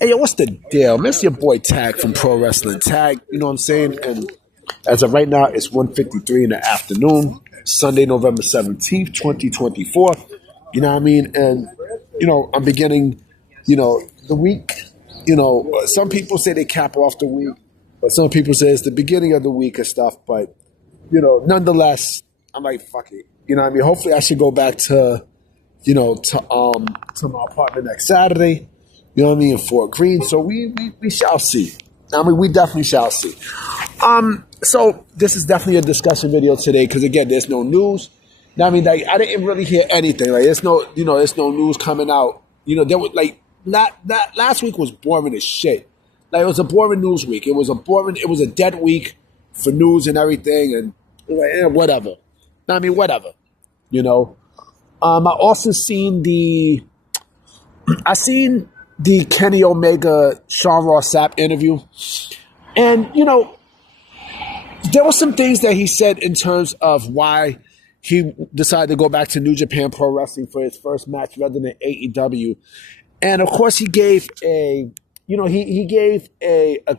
Hey, yo, what's the deal? Miss your boy Tag from Pro Wrestling Tag. You know what I'm saying? And as of right now, it's 1:53 in the afternoon, Sunday, November 17th, 2024. You know what I mean? And, I'm beginning, the week. Some people say they cap off the week, but some people say it's the beginning of the week and stuff. But, nonetheless, I'm like, fuck it. You know what I mean? Hopefully I should go back to my apartment next Saturday. You know what I mean, in Fort Greene. So we shall see. I mean, we definitely shall see. So this is definitely a discussion video today because again, there's no news. Now, I mean, like I didn't really hear anything. Like there's no news coming out. There was like that last week was boring as shit. Like it was a boring news week. It was a dead week for news and everything, and like, whatever. I mean, whatever. I also seen the Kenny Omega Sean Ross Sapp interview, and there were some things that he said in terms of why he decided to go back to New Japan Pro Wrestling for his first match rather than AEW, and of course he gave a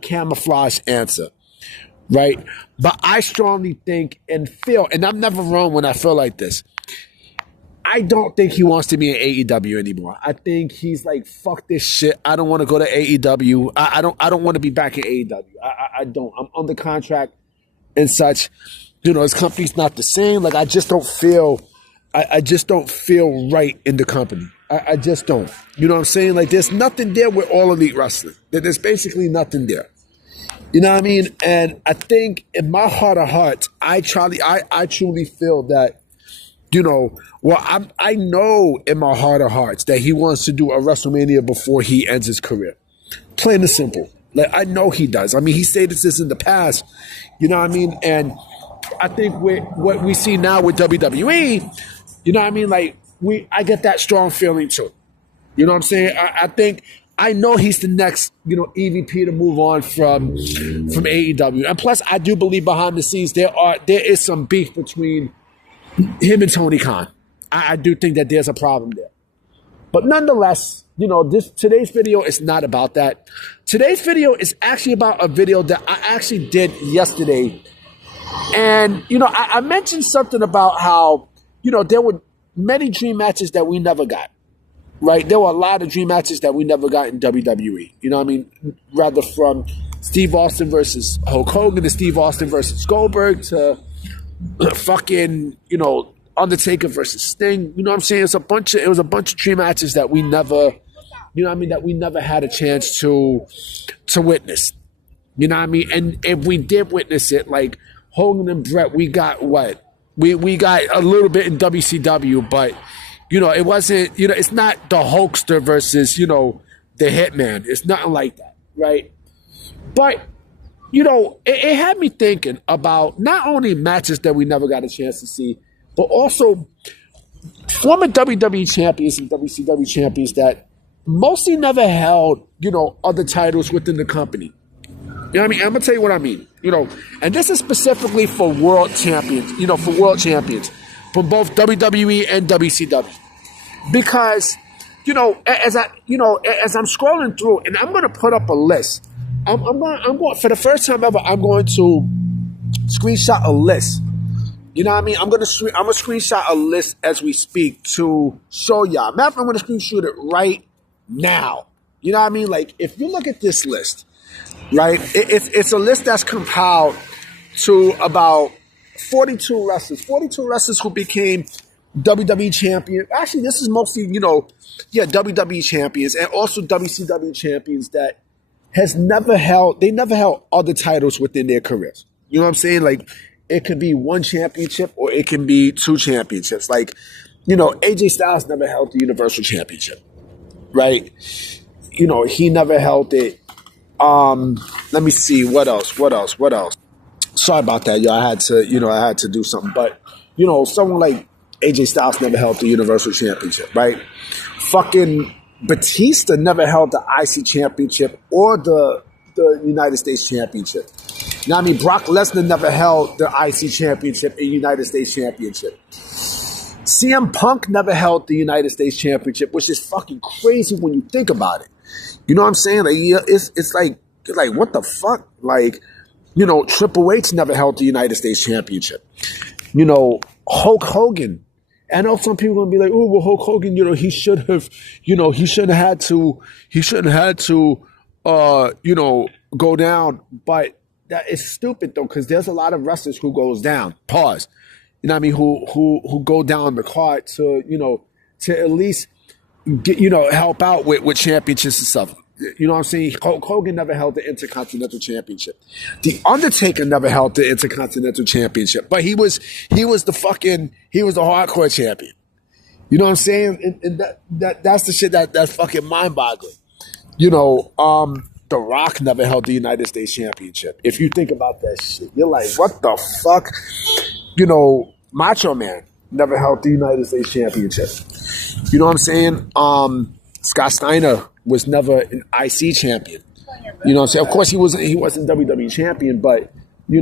camouflage answer. Right? But I strongly think and feel, and I'm never wrong when I feel like this, I don't think he wants to be in AEW anymore. I think he's like, fuck this shit. I don't want to go to AEW. I don't want to be back in AEW. I don't. I'm under contract and such. His company's not the same. Like I just don't feel right in the company. I just don't. You know what I'm saying? Like there's nothing there with All Elite Wrestling. There's basically nothing there. You know what I mean? And I think in my heart of hearts, I truly feel that, I know in my heart of hearts that he wants to do a WrestleMania before he ends his career. Plain and simple. Like, I know he does. I mean, he stated this in the past. You know what I mean? And I think with what we see now with WWE, you know what I mean? Like, I get that strong feeling too. You know what I'm saying? I know he's the next, EVP to move on from AEW. And plus, I do believe behind the scenes there is some beef between him and Tony Khan. I do think that there's a problem there. But nonetheless, today's video is not about that. Today's video is actually about a video that I actually did yesterday. And, I mentioned something about how, there were many dream matches that we never got. Right, there were a lot of dream matches that we never got in WWE. You know what I mean? Rather from Steve Austin versus Hulk Hogan to Steve Austin versus Goldberg to fucking, Undertaker versus Sting. You know what I'm saying? It was a bunch of dream matches that we never, that we never had a chance to witness. You know what I mean? And if we did witness it, like Hogan and Brett, we got what? We got a little bit in WCW, but it wasn't, it's not the Hulkster versus, the Hitman. It's nothing like that, right? But, it had me thinking about not only matches that we never got a chance to see, but also former WWE champions and WCW champions that mostly never held, other titles within the company. You know what I mean? I'm going to tell you what I mean, and this is specifically for world champions, from both WWE and WCW. Because, as I'm scrolling through, and I'm going to put up a list. I'm going for the first time ever. I'm going to screenshot a list. You know what I mean? I'm gonna screenshot a list as we speak to show y'all. Matter of fact, I'm gonna screenshot it right now. You know what I mean? Like if you look at this list, right? It's a list that's compiled to about 42 wrestlers who became WWE champion. Actually, this is mostly, WWE champions and also WCW champions that never held other titles within their careers. You know what I'm saying? Like, it could be one championship or it can be two championships. Like, AJ Styles never held the Universal Championship, right? He never held it. Let me see. What else? Sorry about that, yo. I had to do something. But, someone like AJ Styles never held the Universal Championship, right? Fucking Batista never held the IC Championship or the United States Championship. Now, I mean, Brock Lesnar never held the IC Championship and United States Championship. CM Punk never held the United States Championship, which is fucking crazy when you think about it. You know what I'm saying? Like, yeah, it's like what the fuck? Like, Triple H never held the United States Championship. Hulk Hogan. I know some people are gonna be like, "Oh, well, Hulk Hogan, he should have, he shouldn't have had to, go down." But that is stupid though, because there's a lot of wrestlers who goes down. Pause. You know what I mean? Who go down the card to to at least get help out with championships and stuff. You know what I'm saying? Hulk Hogan never held the Intercontinental Championship. The Undertaker never held the Intercontinental Championship, but he was the hardcore champion. You know what I'm saying? And that's the shit that's fucking mind boggling. The Rock never held the United States Championship. If you think about that shit, you're like, what the fuck? Macho Man never held the United States Championship. You know what I'm saying? Scott Steiner was never an IC champion. You know what I'm saying? Of course, he wasn't WWE champion, but he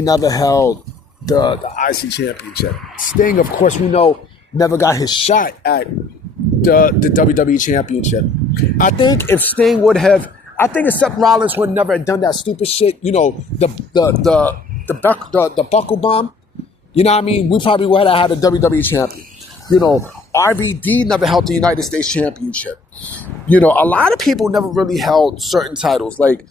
never held the IC championship. Sting, of course, we know never got his shot at the WWE championship. I think if Sting would have, if Seth Rollins would never have done that stupid shit, the buckle bomb. You know what I mean? We probably would have had a WWE champion. RVD never held the United States Championship. A lot of people never really held certain titles. Like,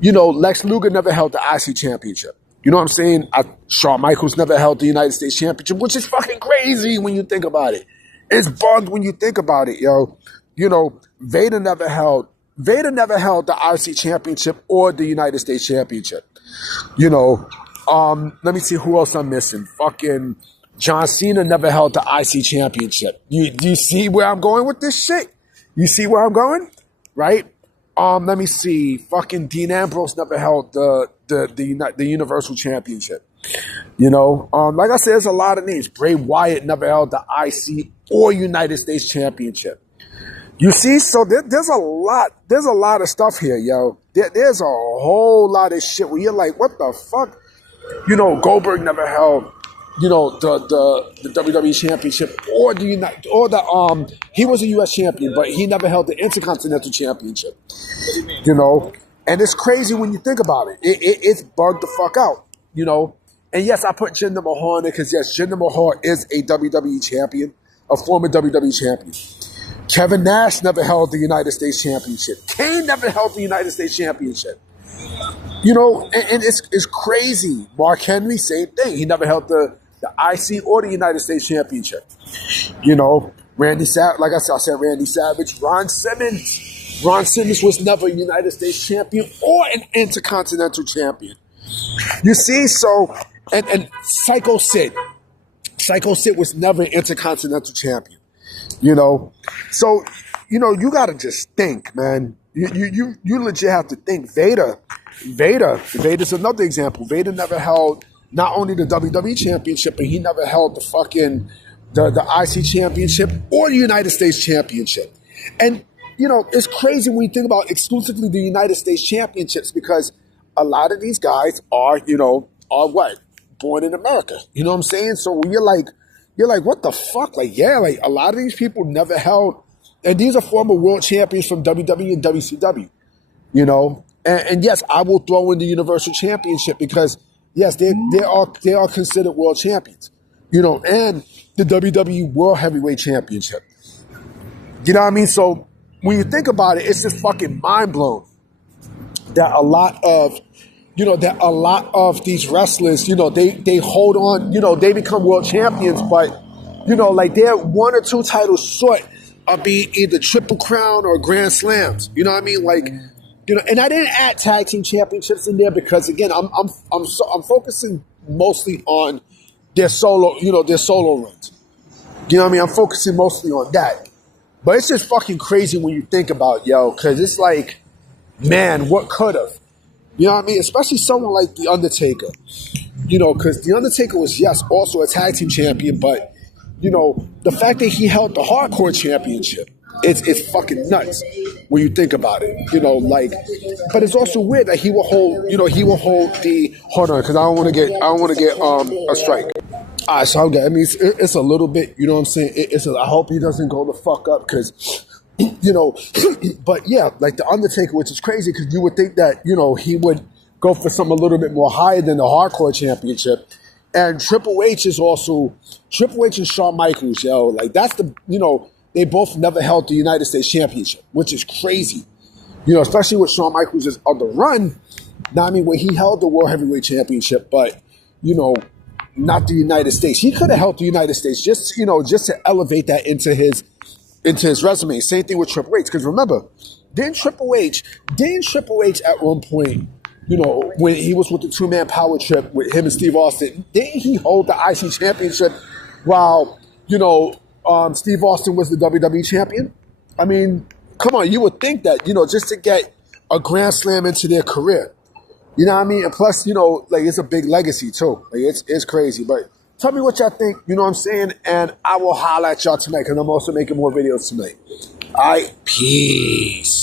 Lex Luger never held the IC Championship. You know what I'm saying? Shawn Michaels never held the United States Championship, which is fucking crazy when you think about it. It's bugged when you think about it, yo. Vader never held the IC Championship or the United States Championship. Let me see who else I'm missing. Fucking John Cena never held the IC Championship. Do you see where I'm going with this shit? You see where I'm going? Right? Let me see. Fucking Dean Ambrose never held the Universal Championship. Like I said, there's a lot of names. Bray Wyatt never held the IC or United States Championship. You see? So there's a lot of stuff here, yo. There's a whole lot of shit where you're like, what the fuck? Goldberg never held the WWE Championship or he was a US champion, but he never held the Intercontinental Championship. And it's crazy when you think about it. It's bugged the fuck out. And yes, I put Jinder Mahal in it because yes, Jinder Mahal is a WWE champion, a former WWE champion. Kevin Nash never held the United States Championship. Kane never held the United States Championship. And it's crazy. Mark Henry, same thing. He never held the IC or the United States Championship. Randy Savage, like I said, Randy Savage, Ron Simmons. Ron Simmons was never a United States champion or an Intercontinental champion. You see, so, and Psycho Sid. Psycho Sid was never an Intercontinental champion. So, you gotta just think, man. You legit have to think. Vader's another example. Vader never held not only the WWE Championship, but he never held the fucking the IC Championship or the United States Championship. And it's crazy when you think about exclusively the United States Championships because a lot of these guys are what? Born in America. You know what I'm saying? So when you're like, what the fuck? Like, yeah, like a lot of these people never held, and these are former world champions from WWE and WCW. And yes, I will throw in the Universal Championship because yes, they are considered world champions. And the WWE World Heavyweight Championship. You know what I mean? So when you think about it, it's just fucking mind blown that a lot of these wrestlers, they hold on, they become world champions, but like they're one or two titles short of being either Triple Crown or Grand Slams. You know what I mean? Like. And I didn't add tag team championships in there because again, I'm focusing mostly on their solo runs. You know what I mean? I'm focusing mostly on that. But it's just fucking crazy when you think about because it's like, man, what could have? You know what I mean? Especially someone like The Undertaker. Because The Undertaker was also a tag team champion, but the fact that he held the Hardcore Championship. It's fucking nuts when you think about it, but it's also weird that he will hold the, hold on, because I don't want to get a strike. All right, so I'm good. I mean, it's a little bit, you know what I'm saying? I hope he doesn't go the fuck up because you know, but yeah, like the Undertaker, which is crazy because you would think that, you know, he would go for something a little bit more higher than the Hardcore Championship. And Triple H is also, Triple H and Shawn Michaels, yo, like that's the, you know, they both never held the United States Championship, which is crazy. You know, especially with Shawn Michaels' other run. Now, I mean, when he held the World Heavyweight Championship, but, you know, not the United States. He could have held the United States just, you know, just to elevate that into his resume. Same thing with Triple H. Because remember, didn't Triple H at one point, you know, when he was with the two-man power trip with him and Steve Austin, didn't he hold the IC championship while, you know, Steve Austin was the WWE champion? I mean, come on, you would think that, you know, just to get a Grand Slam into their career. You know what I mean? And plus, you know, like it's a big legacy too. Like it's crazy. But tell me what y'all think, you know what I'm saying? And I will holler at y'all tonight because I'm also making more videos tonight. All right, peace.